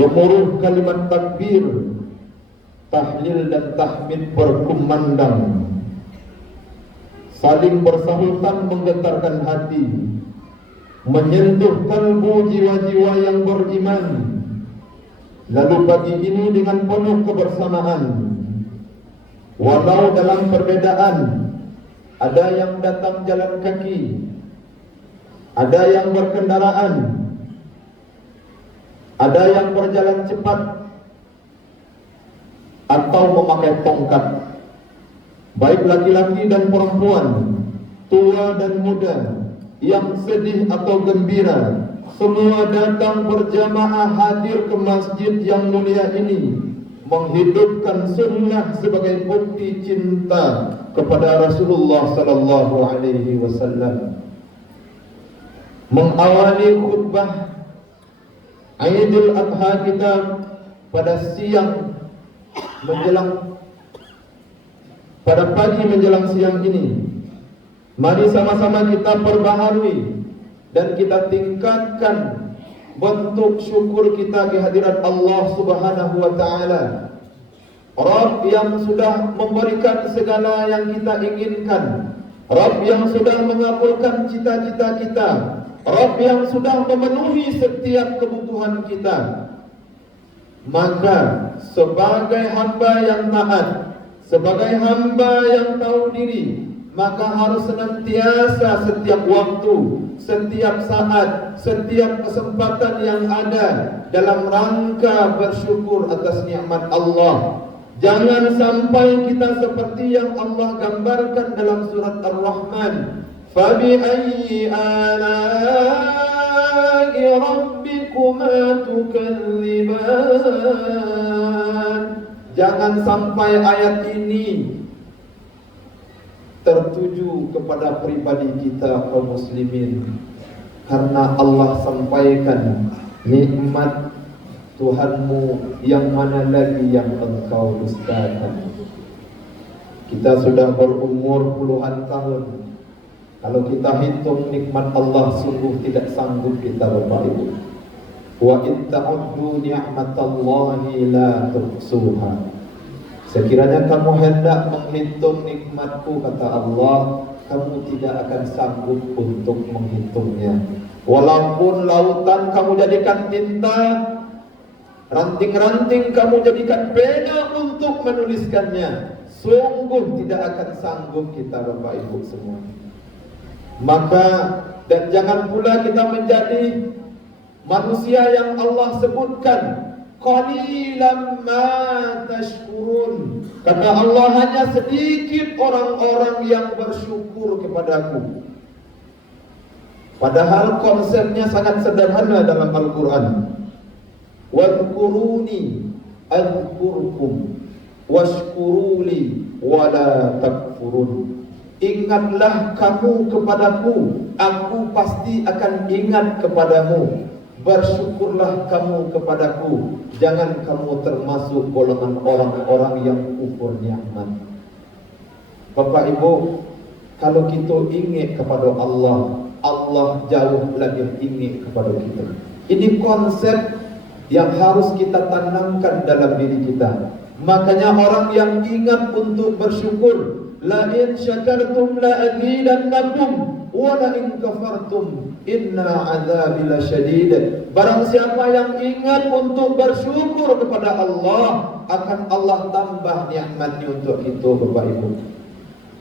Gemuruh kalimat takbir, tahlil dan tahmid berkumandang, saling bersahutan menggetarkan hati, menyentuh kalbu jiwa-jiwa yang beriman. Lalu pagi ini dengan penuh kebersamaan, walau dalam perbedaan, ada yang datang jalan kaki, ada yang berkendaraan, ada yang berjalan cepat, atau memakai tongkat. Baik laki-laki dan perempuan, tua dan muda, yang sedih atau gembira, semua datang berjamaah hadir ke masjid yang mulia ini, menghidupkan sunnah sebagai bukti cinta kepada Rasulullah sallallahu alaihi wasallam. Mengawali khutbah Aidil Adha kita pada siang menjelang, pada pagi menjelang siang ini, mari sama-sama kita perbaharui dan kita tingkatkan bentuk syukur kita kehadirat Allah Subhanahu wa taala. Rabb yang sudah memberikan segala yang kita inginkan, Rabb yang sudah mengabulkan cita-cita kita, Rabb yang sudah memenuhi setiap kebutuhan kita. Maka sebagai hamba yang taat, sebagai hamba yang tahu diri, maka harus senantiasa setiap waktu, setiap saat, setiap kesempatan yang ada dalam rangka bersyukur atas nikmat Allah. Jangan sampai kita seperti yang Allah gambarkan dalam surat Ar-Rahman, فَبِأَيِّ آلَاءِ رَبِّكُمَا تُكَذِّبَانِ. Jangan sampai ayat ini tertuju kepada pribadi kita kaum muslimin, karena Allah sampaikan nikmat Tuhanmu yang mana lagi yang engkau dustakan. Kita sudah berumur puluhan tahun. Kalau kita hitung nikmat Allah, sungguh tidak sanggup kita, Bapak Ibu. Wa in ta'uddu ni'matallahi la tuhsuha. Sekiranya kamu hendak menghitung nikmatku, kata Allah, kamu tidak akan sanggup untuk menghitungnya. Walaupun lautan kamu jadikan tinta, ranting-ranting kamu jadikan pena untuk menuliskannya, sungguh tidak akan sanggup kita, Bapak Ibu semua. Maka dan jangan pula kita menjadi manusia yang Allah sebutkan qalilan ma tashkurun. Kata Allah, hanya sedikit orang-orang yang bersyukur kepadaku. Padahal konsepnya sangat sederhana dalam Al-Quran. Wadhkuruni adhkurkum washkuruli wala takfurun. Ingatlah kamu kepadaku, aku pasti akan ingat kepadamu. Bersyukurlah kamu kepadaku, jangan kamu termasuk golongan orang-orang yang kufur nikmat. Bapak Ibu, kalau kita ingat kepada Allah, Allah jauh lebih ingat kepada kita. Ini konsep yang harus kita tanamkan dalam diri kita. Makanya orang yang ingat untuk bersyukur, la in syakartum la azidannakum wa la in kafartum inna azabi lasyadid. Barang siapa yang ingat untuk bersyukur kepada Allah, akan Allah tambah nikmatnya untuk itu, Bapak Ibu.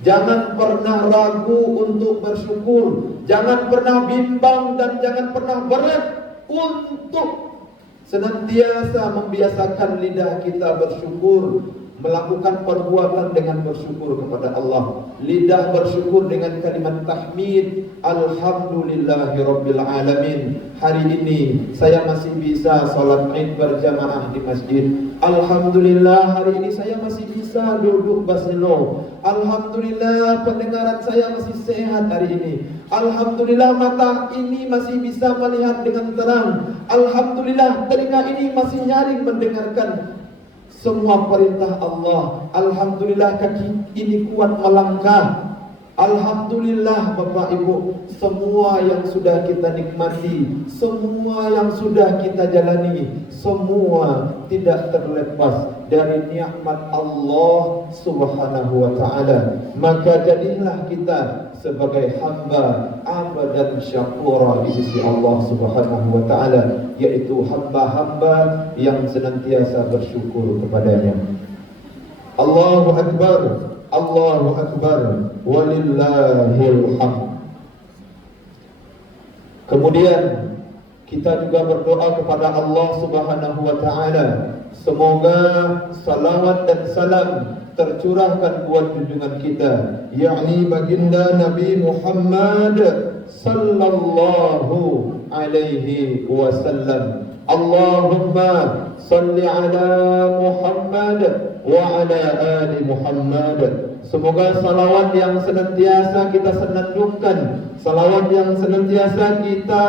Jangan pernah ragu untuk bersyukur, jangan pernah bimbang dan jangan pernah berat untuk senantiasa membiasakan lidah kita bersyukur, melakukan perbuatan dengan bersyukur kepada Allah. Lidah bersyukur dengan kalimat tahmid, alhamdulillahirabbil alamin. Hari ini saya masih bisa salat Id berjamaah di masjid. Alhamdulillah, hari ini saya masih bisa duduk baselo. Alhamdulillah, pendengaran saya masih sehat hari ini. Alhamdulillah, mata ini masih bisa melihat dengan terang. Alhamdulillah, telinga ini masih nyaring mendengarkan semua perintah Allah. Alhamdulillah, kaki ini kuat melangkah. Alhamdulillah Bapak Ibu, semua yang sudah kita nikmati, semua yang sudah kita jalani, semua tidak terlepas dari nikmat Allah Subhanahu wa taala. Maka jadilah kita sebagai hamba abadan syakura di sisi Allah Subhanahu wa taala, yaitu hamba-hamba yang senantiasa bersyukur kepadanya. Allahu akbar, Allahu akbar, walillahil hamd. Kemudian kita juga berdoa kepada Allah Subhanahu wa taala, semoga salawat dan salam tercurahkan buat junjungan kita, yakni baginda Nabi Muhammad sallallahu alaihi wasallam. Allahumma salli ala Muhammad wa ala ali Muhammad. Semoga salawat yang senantiasa kita senandungkan, salawat yang senantiasa kita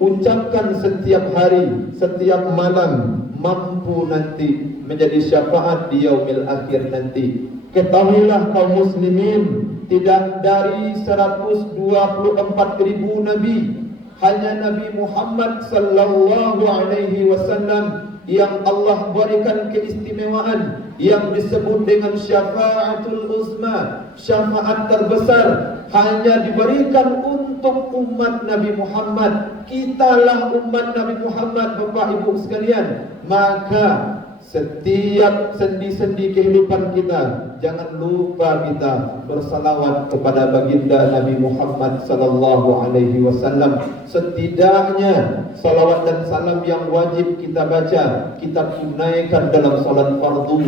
ucapkan setiap hari, setiap malam, mampu nanti menjadi syafaat di yaumil akhir nanti. Ketahuilah kaum muslimin, tidak dari 124.000 nabi, hanya Nabi Muhammad sallallahu alaihi wasallam yang Allah berikan keistimewaan yang disebut dengan syafaatul uzma, syafaat terbesar, hanya diberikan untuk umat Nabi Muhammad. Kitalah umat Nabi Muhammad, Bapak Ibu sekalian. Maka setiap sendi-sendi kehidupan kita, jangan lupa kita bersalawat kepada baginda Nabi Muhammad sallallahu alaihi wasallam. Setidaknya salawat dan salam yang wajib kita baca, kita tunaikan dalam salat fardu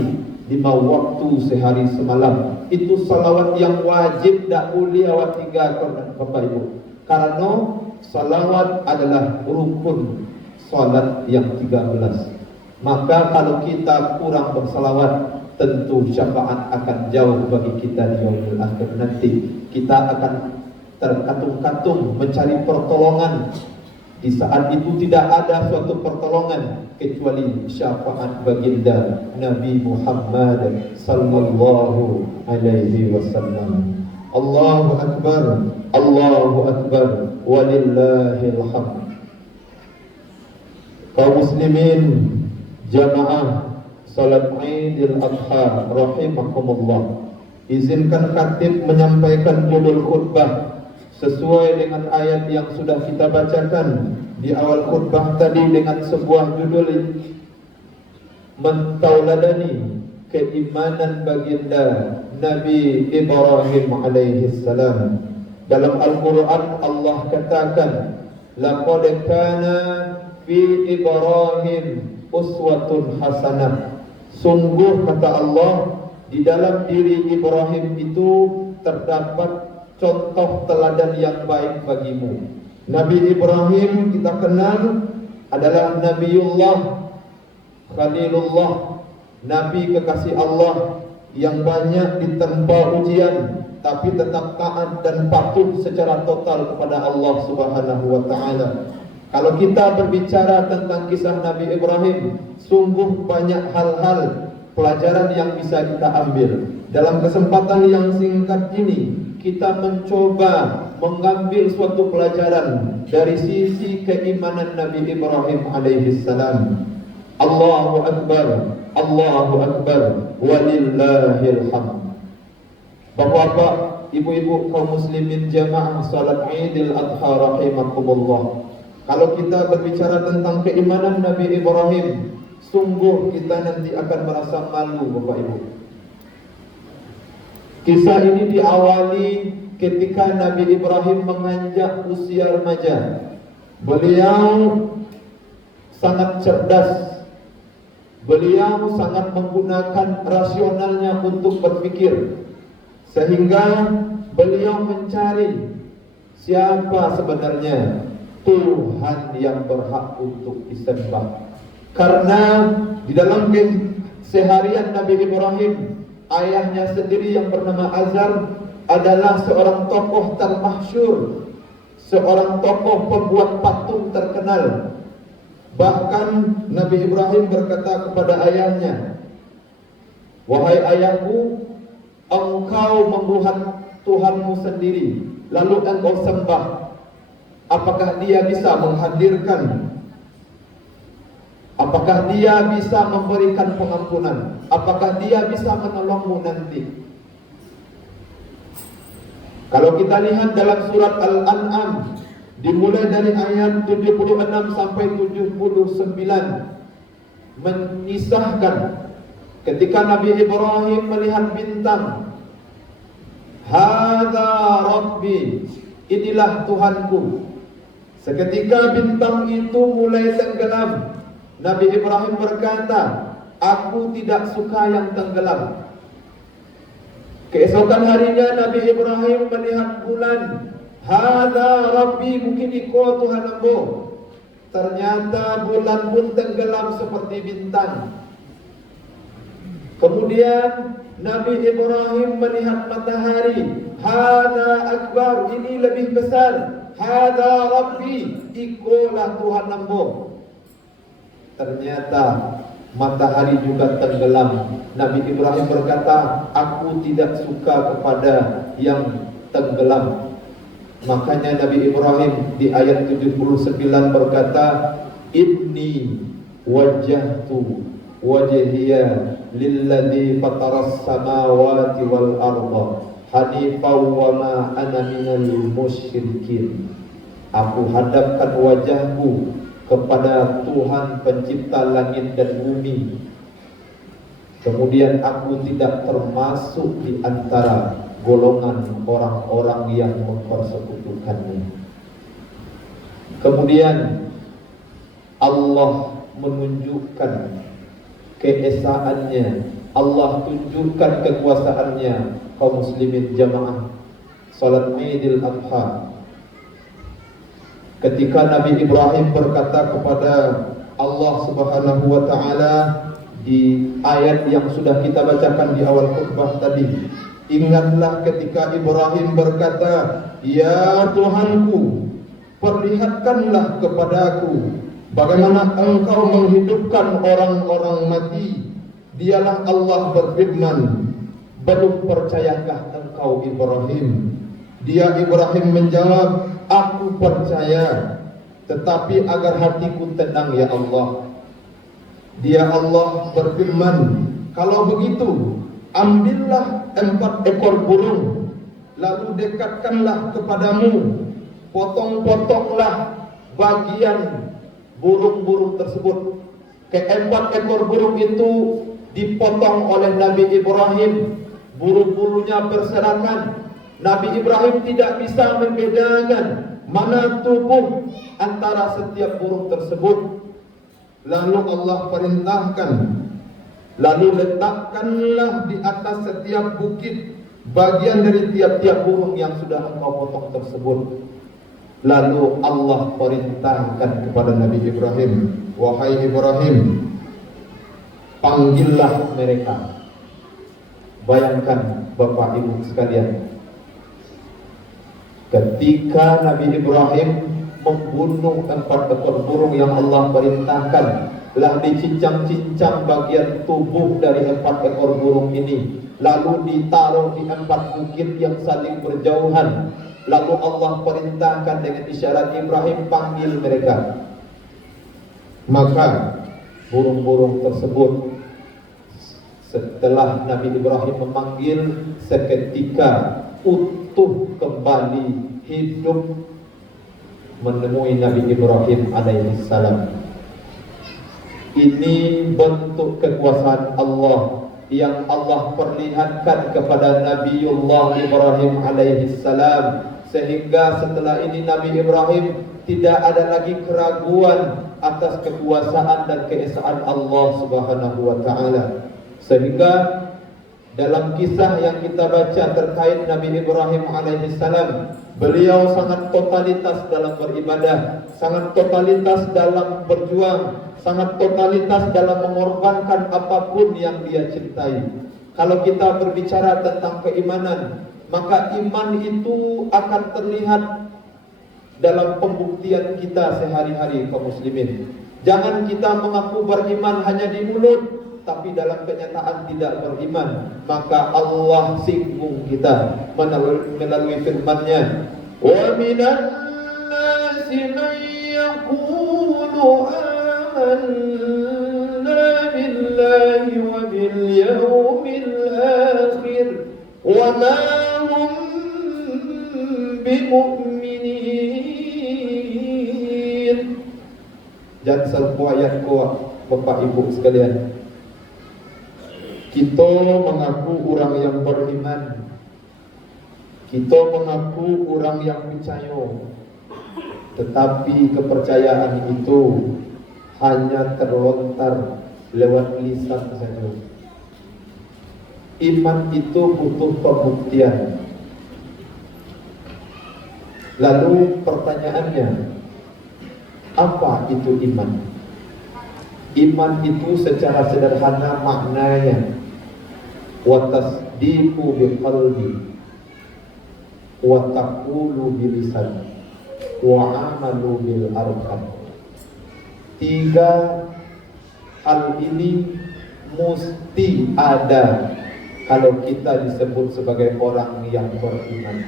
5 waktu sehari semalam. Itu salawat yang wajib, tak boleh awak tinggalkan Bapak Ibu. Karena salawat adalah rukun salat yang 13. Maka kalau kita kurang bersalawat, tentu syafaat akan jauh bagi kita di yaumil akhir nanti. Kita akan terkatung-katung mencari pertolongan. Di saat itu tidak ada suatu pertolongan kecuali syafaat baginda Nabi Muhammad sallallahu alaihi wasallam. Allahu akbar, Allahu akbar, walillahil hamd. Kaum muslimin jamaah salat Idul Adha rahimakumullah, izinkan khatib menyampaikan judul khutbah sesuai dengan ayat yang sudah kita bacakan di awal khutbah tadi, dengan sebuah judul mentauladani keimanan baginda Nabi Ibrahim alaihi salam. Dalam Al-Quran Allah katakan, laqad kana fi Ibrahim uswatun hasanah. Sungguh kata Allah, di dalam diri Ibrahim itu terdapat contoh teladan yang baik bagimu. Nabi Ibrahim kita kenal adalah Nabiullah Khalilullah, Nabi kekasih Allah yang banyak ditempa ujian, tapi tetap taat dan patuh secara total kepada Allah Subhanahu wa taala. Kalau kita berbicara tentang kisah Nabi Ibrahim, sungguh banyak hal-hal pelajaran yang bisa kita ambil. Dalam kesempatan yang singkat ini, kita mencoba mengambil suatu pelajaran dari sisi keimanan Nabi Ibrahim alaihi salam. Allahu akbar, Allahu akbar, walillahil hamd. Bapak-bapak, ibu-ibu kaum muslimin jamaah salat Idul Adha rahimakumullah. Kalau kita berbicara tentang keimanan Nabi Ibrahim, sungguh kita nanti akan merasa malu Bapak Ibu. Kisah ini diawali ketika Nabi Ibrahim menginjak usia remaja. Beliau sangat cerdas. Beliau sangat menggunakan rasionalnya untuk berpikir, sehingga beliau mencari siapa sebenarnya Tuhan yang berhak untuk disembah. Karena di dalam keseharian Nabi Ibrahim, ayahnya sendiri yang bernama Azar adalah seorang tokoh termasyhur, seorang tokoh pembuat patung terkenal. Bahkan Nabi Ibrahim berkata kepada ayahnya, "Wahai ayahku, engkau membuat Tuhanmu sendiri, lalu engkau sembah, apakah dia bisa menghadirkan? Apakah dia bisa memberikan pengampunan? Apakah dia bisa menolongmu nanti? Kalau kita lihat dalam surat Al-An'am, dimulai dari ayat 76 sampai 79, mengisahkan ketika Nabi Ibrahim melihat bintang. Hadza Rabbi, inilah Tuhanku. Seketika bintang itu mulai tenggelam, Nabi Ibrahim berkata, aku tidak suka yang tenggelam. Keesokan harinya Nabi Ibrahim melihat bulan. Hadza Rabbi, mungkin iko Tuhanku. Ternyata bulan pun tenggelam seperti bintang. Kemudian Nabi Ibrahim melihat matahari. Hadza akbar, ini lebih besar. Hadza Rabbi, ikolah Tuhanku. Ternyata matahari juga tenggelam. Nabi Ibrahim berkata, aku tidak suka kepada yang tenggelam. Makanya Nabi Ibrahim di ayat 79 berkata, inni wajjahtu wajhiya lilladzi fataras samawati wal arda hanifan wa ma ana minal musyrikin. Aku hadapkan wajahku kepada Tuhan pencipta langit dan bumi. Kemudian aku tidak termasuk di antara golongan orang-orang yang mempersekutukannya. Kemudian Allah menunjukkan keesaannya, Allah tunjukkan kekuasaannya. Kaum muslimin jamaah salat Idul Adha, ketika Nabi Ibrahim berkata kepada Allah Subhanahu wa taala di ayat yang sudah kita bacakan di awal khutbah tadi, ingatlah ketika Ibrahim berkata, ya Tuhanku, perlihatkanlah kepadaku bagaimana engkau menghidupkan orang-orang mati. Dialah Allah berfirman, belum percayakah engkau Ibrahim? Dia Ibrahim menjawab, aku percaya, tetapi agar hatiku tenang ya Allah. Dia Allah berfirman, kalau begitu ambillah 4 ekor burung, lalu dekatkanlah kepadamu, potong-potonglah bagian burung-burung tersebut. Ke-4 ekor burung itu dipotong oleh Nabi Ibrahim, bulu-bulunya berserakan. Nabi Ibrahim tidak bisa membedakan mana tubuh antara setiap burung tersebut. Lalu Allah perintahkan, lalu letakkanlah di atas setiap bukit bagian dari tiap-tiap burung yang sudah engkau potong tersebut. Lalu Allah perintahkan kepada Nabi Ibrahim, wahai Ibrahim, panggillah mereka. Bayangkan Bapak Ibu sekalian, ketika Nabi Ibrahim membunuh 4 ekor burung yang Allah perintahkan, lah dicincang-cincang bagian tubuh dari 4 ekor burung ini, lalu ditaruh di 4 bukit yang saling berjauhan. Lalu Allah perintahkan dengan isyarat, Ibrahim panggil mereka. Maka burung-burung tersebut setelah Nabi Ibrahim memanggil, seketika utuh kembali hidup menemui Nabi Ibrahim alaihissalam. Ini bentuk kekuasaan Allah yang Allah perlihatkan kepada Nabiullah Ibrahim alaihissalam, sehingga setelah ini Nabi Ibrahim tidak ada lagi keraguan atas kekuasaan dan keesaan Allah Subhanahu wa taala. Sehingga dalam kisah yang kita baca terkait Nabi Ibrahim alaihissalam, beliau sangat totalitas dalam beribadah, sangat totalitas dalam berjuang, sangat totalitas dalam mengorbankan apapun yang dia cintai. Kalau kita berbicara tentang keimanan, maka iman itu akan terlihat dalam pembuktian kita sehari-hari kaum muslimin. Jangan kita mengaku beriman hanya di mulut, tapi dalam kenyataan tidak beriman, maka Allah singgung kita melalui firman-Nya, wa minan nasi man yaqulu amanna billahi wa bil yawmil akhir wa ma hum bimu'minin. Jangan salpu ayat kuat, Bapak Ibu sekalian. Kita mengaku orang yang beriman, kita mengaku orang yang percaya, tetapi kepercayaan itu hanya terlontar lewat lisan saja. Iman itu butuh pembuktian. Lalu pertanyaannya, apa itu iman? Iman itu secara sederhana maknanya wa tasdiqu biqalbi wa taqulu bilisan wa amalu bil arkan. Tiga hal ini mesti ada kalau kita disebut sebagai orang yang beriman.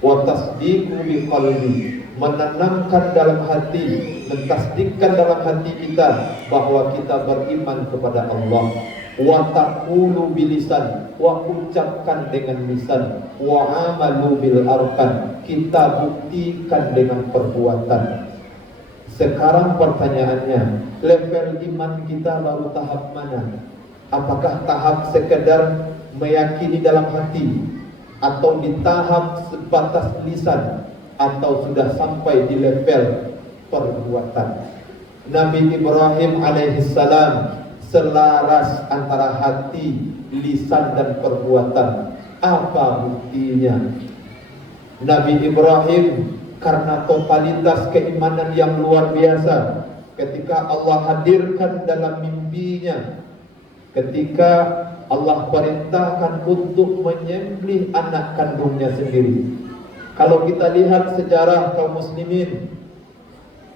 Wa tasdiqu biqalbi, menanamkan dalam hati, mentasdikkan dalam hati kita bahwa kita beriman kepada Allah. Wa taqulu bilisan, wa ucapkan dengan lisan. Wa amalu bil arkan, kita buktikan dengan perbuatan. Sekarang pertanyaannya, level iman kita baru tahap mana? Apakah tahap sekedar meyakini dalam hati, atau di tahap sebatas lisan, atau sudah sampai di level perbuatan? Nabi Ibrahim alaihissalam selaras antara hati, lisan dan perbuatan. Apa buktinya? Nabi Ibrahim karena totalitas keimanan yang luar biasa, ketika Allah hadirkan dalam mimpinya, ketika Allah perintahkan untuk menyembelih anak kandungnya sendiri. Kalau kita lihat sejarah kaum muslimin,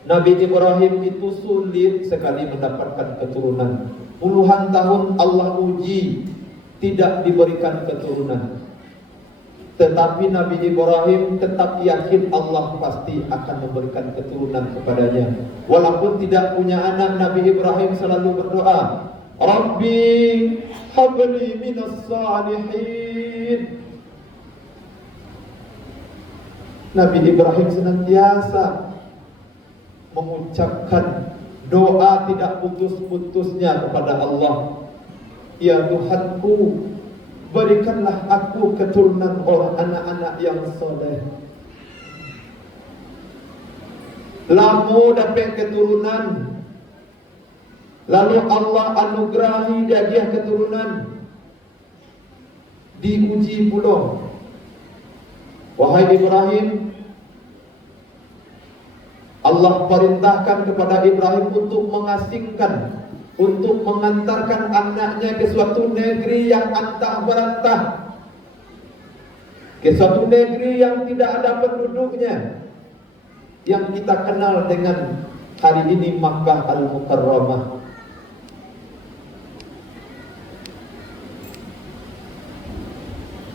Nabi Ibrahim itu sulit sekali mendapatkan keturunan. Puluhan tahun Allah uji, tidak diberikan keturunan. Tetapi Nabi Ibrahim tetap yakin Allah pasti akan memberikan keturunan kepadanya. Walaupun tidak punya anak, Nabi Ibrahim selalu berdoa, Rabbi habli minas salihin. Nabi Ibrahim senantiasa mengucapkan doa tidak putus-putusnya kepada Allah. Ya Tuhanku, berikanlah aku keturunan orang anak-anak yang soleh. Lamu dapat keturunan, lalu Allah anugerahi dia keturunan, diuji pula. Wahai Ibrahim, Allah perintahkan kepada Ibrahim untuk mengasingkan, untuk mengantarkan anaknya ke suatu negeri yang antah berantah, ke suatu negeri yang tidak ada penduduknya, yang kita kenal dengan hari ini Makkah Al-Mukarramah.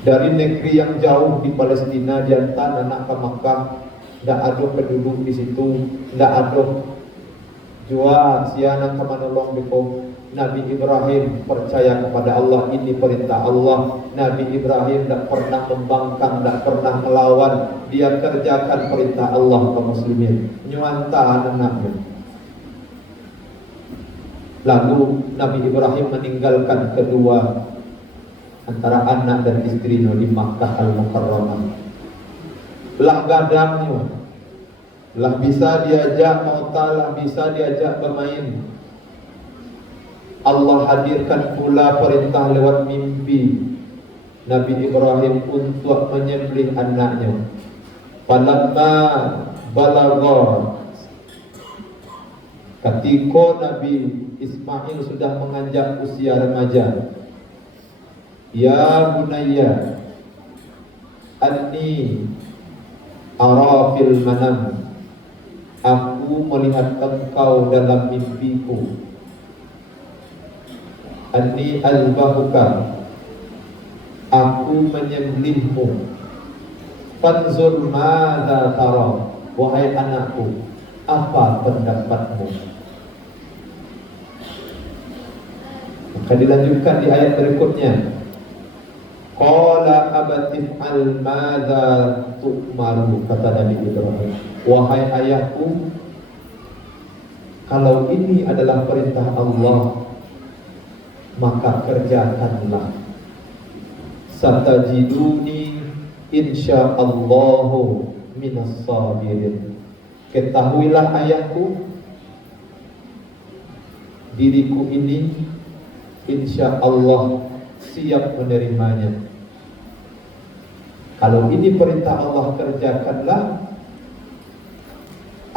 Dari negeri yang jauh di Palestina, di antara anak ke Makkah, tidak ada penduduk di situ, tidak ada jua sianan kamanolong bikum. Nabi Ibrahim percaya kepada Allah, ini perintah Allah. Nabi Ibrahim tidak pernah membangkang, tidak pernah melawan. Dia kerjakan perintah Allah kaum muslimin, nyuanta anaknya. Lalu Nabi Ibrahim meninggalkan kedua antara anak dan istrinya di Makkah Al-Mukarramah. Lah gadangnya, lah bisa diajak mauta, lah bisa diajak bermain. Allah hadirkan pula perintah lewat mimpi Nabi Ibrahim untuk menyembelih anaknya. Falamma balagha, ketika Nabi Ismail sudah menginjak usia remaja, ya bunayya anni ara fil manam, aku melihat engkau dalam mimpiku. anni albahuka, aku menyembelihmu. Fanzur madza tara, wahai anakku, apa pendapatmu? Maka dilanjutkan di ayat berikutnya, qala abatif'al madza tu'maru, kata Nabi Ibrahim, wahai ayahku, kalau ini adalah perintah Allah, maka kerjakanlah. Satajiduni insyaallahu minas sabirin. Ketahuilah ayahku, diriku ini insya Allah siap menerimanya. Kalau ini perintah Allah, kerjakanlah.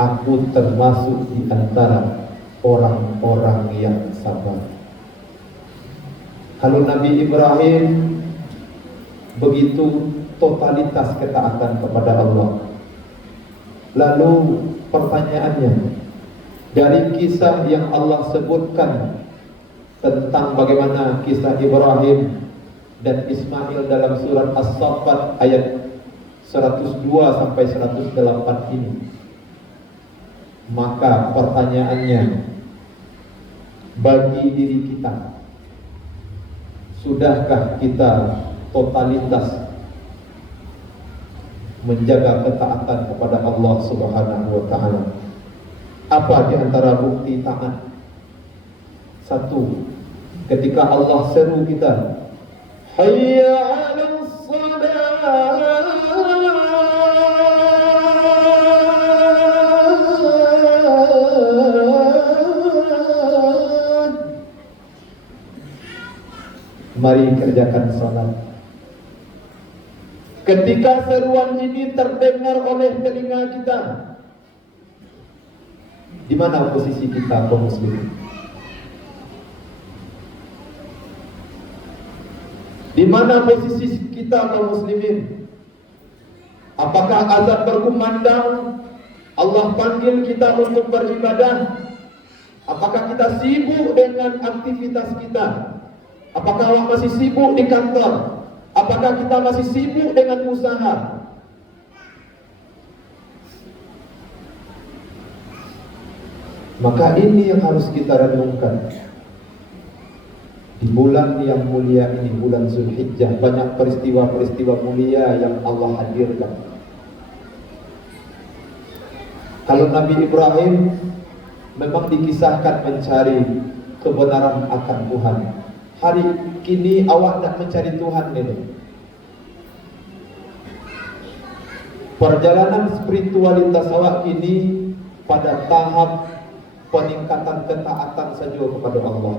Aku termasuk di antara orang-orang yang sabar. Kalau Nabi Ibrahim begitu totalitas ketaatan kepada Allah. Lalu pertanyaannya, dari kisah yang Allah sebutkan tentang bagaimana kisah Ibrahim dan Ismail dalam surat As-Saffat ayat 102 sampai 108 ini, maka pertanyaannya, bagi diri kita, sudahkah kita totalitas menjaga ketaatan kepada Allah Subhanahu wa taala? Apa di antara bukti taat? Satu, ketika Allah seru kita, hayya 'alas shalah, mari kerjakan salat. Ketika seruan ini terdengar oleh telinga kita, di mana posisi kita kaum muslimin? Di mana posisi kita kaum muslimin? Apakah azan berkumandang, Allah panggil kita untuk beribadah? Apakah kita sibuk dengan aktivitas kita? Apakah Allah masih sibuk di kantor? Apakah kita masih sibuk dengan usaha? Maka ini yang harus kita renungkan. Di bulan yang mulia ini, bulan Zulhijjah, banyak peristiwa-peristiwa mulia yang Allah hadirkan. Kalau Nabi Ibrahim memang dikisahkan mencari kebenaran akan Tuhan, hari kini awak nak mencari Tuhan ini. Perjalanan spiritualitas awak kini pada tahap peningkatan ketaatan saja kepada Allah.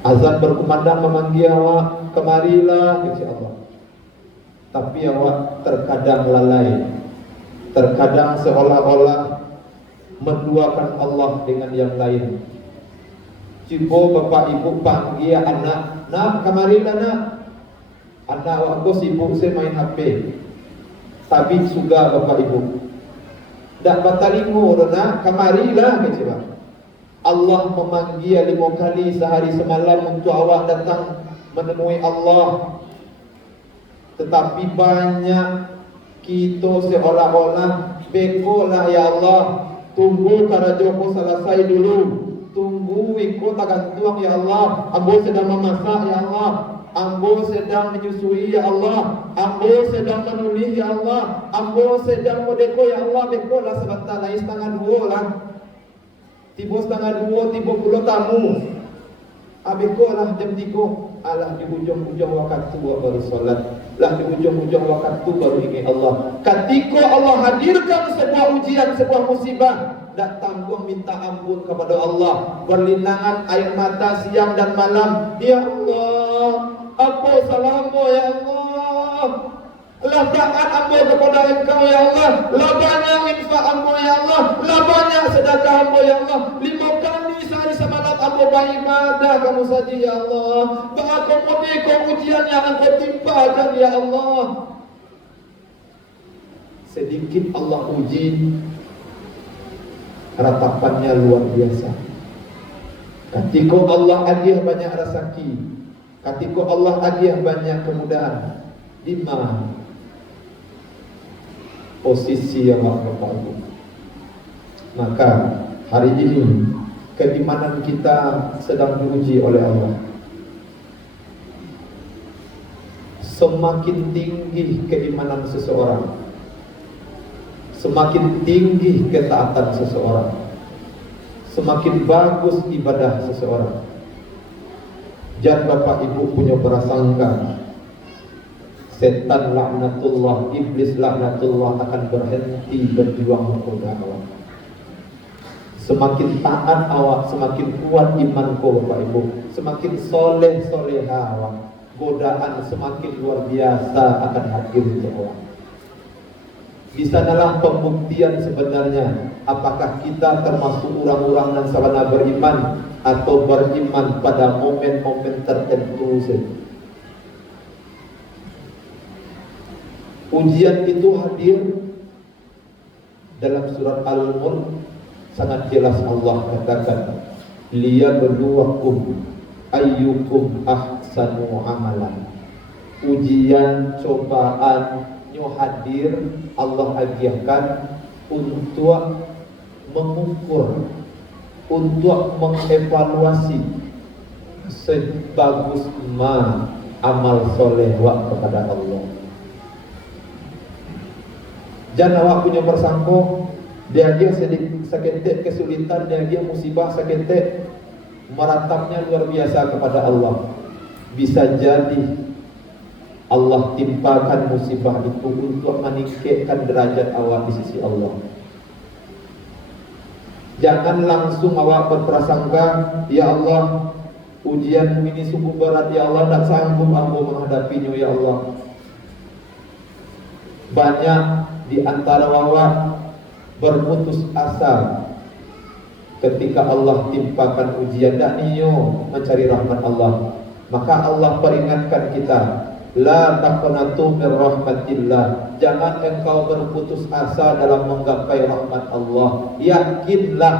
Azan berkumandang memanggil awak, kemarilah kepada Allah. Tapi awak terkadang lalai, terkadang seolah-olah menduakan Allah dengan yang lain. Cuba bapak ibu panggil anak, nak kemarilah nak. Anak awak sibuk saya main HP. Tapi juga bapak ibu, dak batalingu nak kemarilah kepada Allah memanggil 5 kali sehari semalam untuk awak datang menemui Allah. Tetapi banyak kita seolah-olah bekolah ya Allah, tunggu para Joko selesai dulu, tunggu ikut gantung ya Allah, ambo sedang memasak ya Allah, ambo sedang menyusui ya Allah, ambo sedang menulis ya Allah, ambo sedang modeko ya Allah, bekolah sebentar lagi 1:30 lah. Tiba 1:30, tiba pula tamu. Abikolah jam 3. Alah di hujung-hujung waktu baru solat. Lah di hujung-hujung waktu baru ingat Allah. Ketika Allah hadirkan sebuah ujian, sebuah musibah, dak tanggung minta ampun kepada Allah, berlinangan air mata siang dan malam. Ya Allah, apa salahmu ya Allah? Lah taat ambo kepada Engkau ya Allah, lah banyak infak ambo ya Allah, lah banyak sedekah ambo ya Allah. 5 kali sehari semalam ambo beribadah kamu saja ya Allah. Mengakomodi kau ujian yang Engkau timpakan ya Allah. Sedikit Allah uji, ratapannya luar biasa. Ketika Allah hadiah banyak rezeki, ketika Allah hadiah banyak kemudahan, di mana posisi yang berlaku? Maka hari ini keimanan kita sedang diuji oleh Allah. Semakin tinggi keimanan seseorang, semakin tinggi ketaatan seseorang, semakin bagus ibadah seseorang. Jangan Bapak Ibu punya prasangka setan laknatullah, iblis laknatullah akan berhenti berjuang menggoda awak. Semakin taat awak, semakin kuat iman kau Bapak Ibu, semakin soleh soleha awak, godaan semakin luar biasa akan hadir di awak. Di sanalah pembuktian sebenarnya apakah kita termasuk orang-orang yang sabana beriman atau beriman pada momen-momen tertentu saja. Ujian itu hadir dalam surat Al-Mulk, sangat jelas Allah katakan, liyabluwakum ayyukum ahsanu amalan. Ujian, cobaan hadir Allah hadiahkan untuk mengukur, untuk mengevaluasi sebagus ma amal soleh wak kepada Allah. Jangan awak punya persangko dia seketik kesulitan, dia musibah seketik merantapnya luar biasa kepada Allah. Bisa jadi Allah timpakan musibah itu untuk meningkatkan derajat awak di sisi Allah. Jangan langsung awak berprasangka, ya Allah, ujianmu ini sungguh berat, ya Allah, tak sanggup aku menghadapinya, ya Allah. Banyak di antara awak berputus asa ketika Allah timpakan ujian, dan niyo mencari rahmat Allah. Maka Allah peringatkan kita, la taqnatu min rahmatillah. Jangan engkau berputus asa dalam menggapai rahmat Allah. Yakinlah,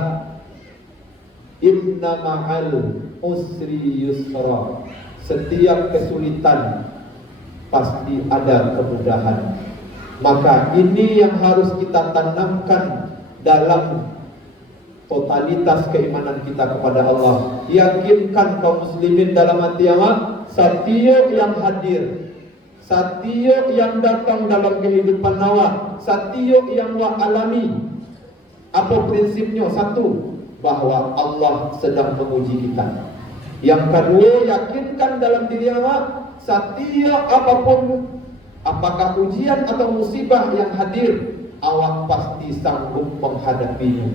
inna ma'al usri yusra. Setiap kesulitan pasti ada kemudahan. Maka ini yang harus kita tanamkan dalam totalitas keimanan kita kepada Allah. Yakinkan kaum muslimin dalam hati awak, setiap yang hadir, setiap yang datang dalam kehidupan awak, setiap yang awak alami, apa prinsipnya? Satu, bahwa Allah sedang menguji kita. Yang kedua, yakinkan dalam diri awak, setiap apapun, apakah ujian atau musibah yang hadir, awak pasti sanggup menghadapinya.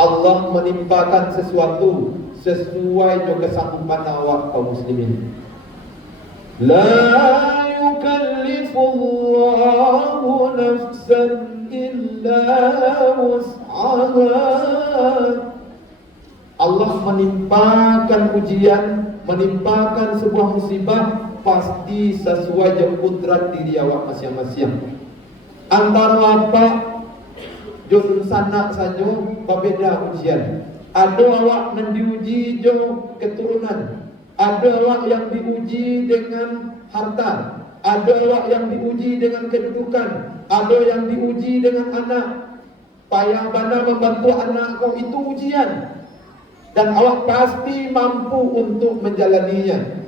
Allah menimpakan sesuatu sesuai dengan kesanggupan awak kaum muslimin. La yukallifullahu nafsan illa wus'aha. Allah menimpakan ujian, menimpakan sebuah musibah pasti sesuai dengan kudrat diri awak masing-masing. Antara apa jun sanak saja berbeda ujian. Ada awak yang diuji jo keturunan, ada awak yang diuji dengan harta, ada awak yang diuji dengan kedudukan, ada yang diuji dengan anak. Payah bana membantu anak kau itu ujian, dan awak pasti mampu untuk menjalaninya.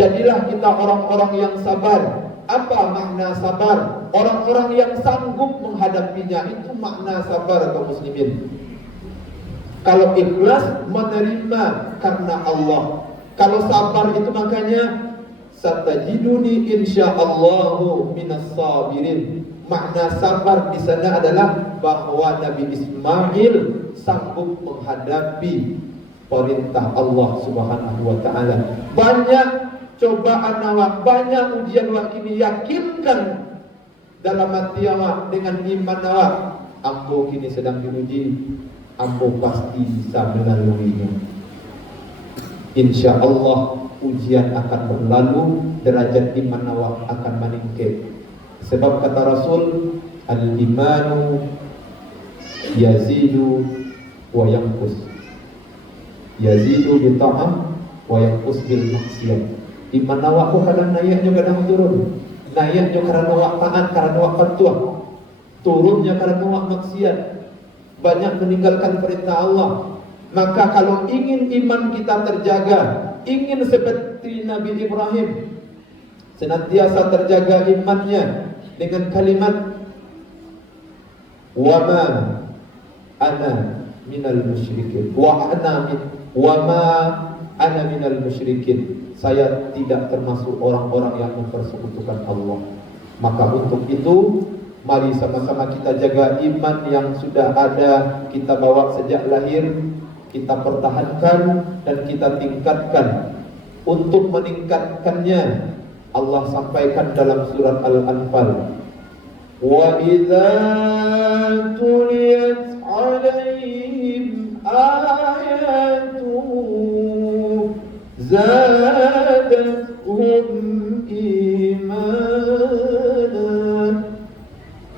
Jadilah kita orang-orang yang sabar. Apa makna sabar? Orang-orang yang sanggup menghadapinya, itu makna sabar kaum muslimin. Kalau ikhlas menerima karena Allah. Kalau sabar itu makanya satajiduni insyaallahu minas sabirin. Makna sabar di sana adalah bahwa Nabi Ismail sanggup menghadapi perintah Allah Subhanahu wa taala. Banyak cobaan awak, banyak ujian awak kini, yakinkan dalam hati awak dengan iman awak, ambo kini sedang diuji, ambo pasti bisa melaluinya. Insya Allah ujian akan berlalu, derajat iman awak akan meningkat. Sebab kata Rasul, al-imanu yazidu wa yanqus. yazidu bi ta'ah wa yanqus bil maksiyah. Iman awak ku kadang naiknya kadang turun. Naiknya karena awak taat, karena awak patuh. Turunnya karena awak maksiat. Banyak meninggalkan perintah Allah. Maka kalau ingin iman kita terjaga, ingin seperti Nabi Ibrahim senantiasa terjaga imannya dengan kalimat wa ma ana minal musyrikin wa ma ana minal musyrikin, saya tidak termasuk orang-orang yang mempersekutukan Allah. Maka untuk itu mari sama-sama kita jaga iman yang sudah ada kita bawa sejak lahir, kita pertahankan dan kita tingkatkan. Untuk meningkatkannya Allah sampaikan dalam surat Al-Anfal, wa idza tuliyat 'alaihim ayatu zadatuhum imanan.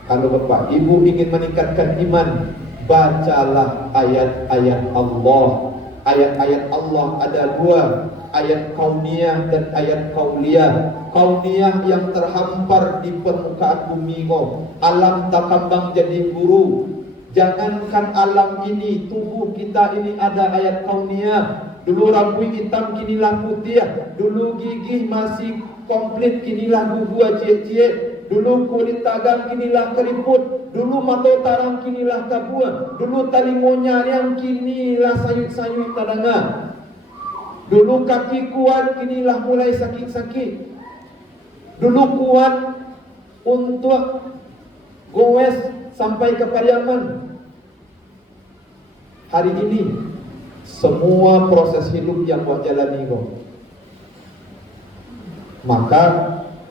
Kalau Bapak Ibu ingin meningkatkan iman, bacalah ayat-ayat Allah. Ayat-ayat Allah ada dua, ayat kauniyah dan ayat kauliyah. Kauniyah yang terhampar di permukaan bumi ko, alam takambang jadi guru. Jangankan alam ini, tubuh kita ini ada ayat kauniyah. Dulu rambut hitam kinilah putih, dulu gigih masih komplit kinilah gugua cie-cie. Dulu kulit tagang kinilah keriput, dulu mata tarang kinilah kabua, dulu tali monyar yang kinilah sayut-sayut tadanga. Dulu kaki kuat kinilah mulai sakit-sakit. Dulu kuat untuk goes sampai ke Pariaman. Hari ini semua proses hidup yang buat jalani kok, maka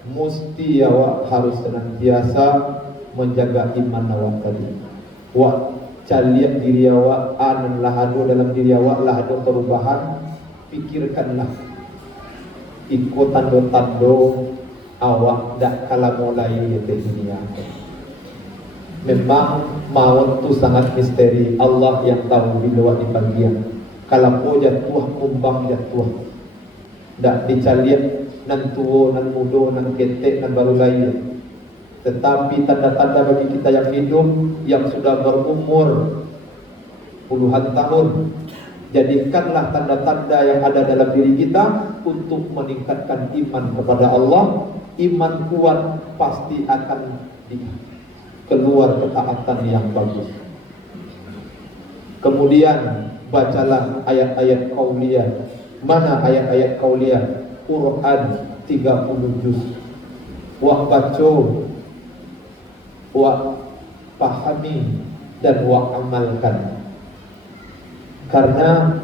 mesti awak harus senantiasa menjaga iman awak tadi. Wak caliak diri awak, anan lahado dalam diri awak lahado perubahan. Pikirkanlah ikut tando-tando awak dak kala mulai di dunia. Memang maut tu sangat misteri. Allah yang tahu bila awak dipanggil. Kalau po jatuh kumbang jatuh, dak dicaliak nan tua, nan muda, nan ketek, nan baru lahir. Tetapi tanda-tanda bagi kita yang hidup, yang sudah berumur puluhan tahun, jadikanlah tanda-tanda yang ada dalam diri kita untuk meningkatkan iman kepada Allah. Iman kuat pasti akan keluar ketaatan yang bagus. Kemudian bacalah ayat-ayat qauliyah. Mana ayat-ayat qauliyah? Quran 30 juz. Wak baca, wak pahami dan wak amalkan. Karena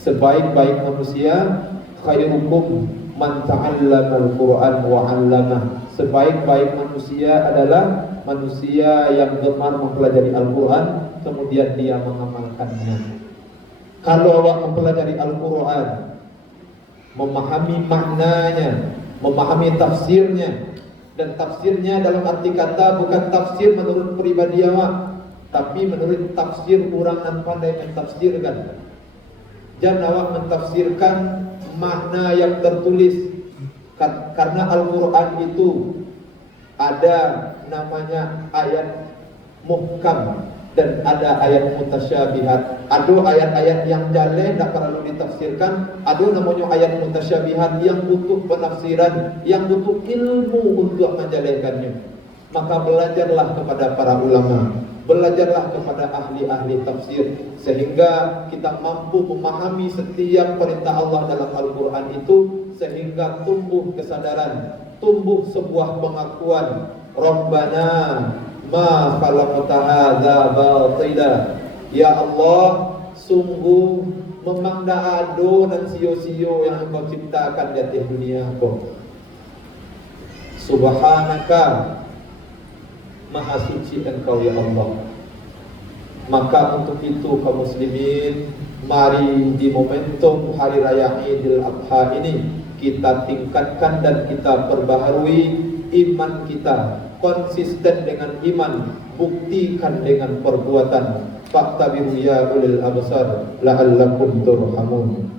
sebaik-baik manusia khairukum man ta'allama al-Quran wa 'allamah. Sebaik-baik manusia adalah manusia yang gemar mempelajari Al-Quran kemudian dia mengamalkannya. Kalau awak mempelajari Al-Quran, memahami maknanya, memahami tafsirnya, dan tafsirnya dalam arti kata bukan tafsir menurut pribadi awak, tapi menurut tafsir orang yang pandai mentafsirkan. Jangan awak mentafsirkan makna yang tertulis, karena Al-Quran itu ada namanya ayat muhkam dan ada ayat mutasyabihat. Ada ayat-ayat yang jaleh tak perlu ditafsirkan, ada namanya ayat mutasyabihat yang butuh penafsiran, yang butuh ilmu untuk menjalehkannya. Maka belajarlah kepada para ulama, belajarlah kepada ahli-ahli tafsir, sehingga kita mampu memahami setiap perintah Allah dalam Al-Quran itu, sehingga tumbuh kesadaran, tumbuh sebuah pengakuan, Rabbana ma khalaqta hadza batila. Ya Allah, sungguh memang dah ado dan sio-sio yang Engkau ciptakan di atas dunia kau. Subhanaka, maha suci Engkau ya Allah. Maka untuk itu kaum muslimin, mari di momentum hari raya Idul Adha ini kita tingkatkan dan kita perbaharui iman kita. Konsisten dengan iman, buktikan dengan perbuatan. fa'tabiru ya ulil absar la'allakum turhamun.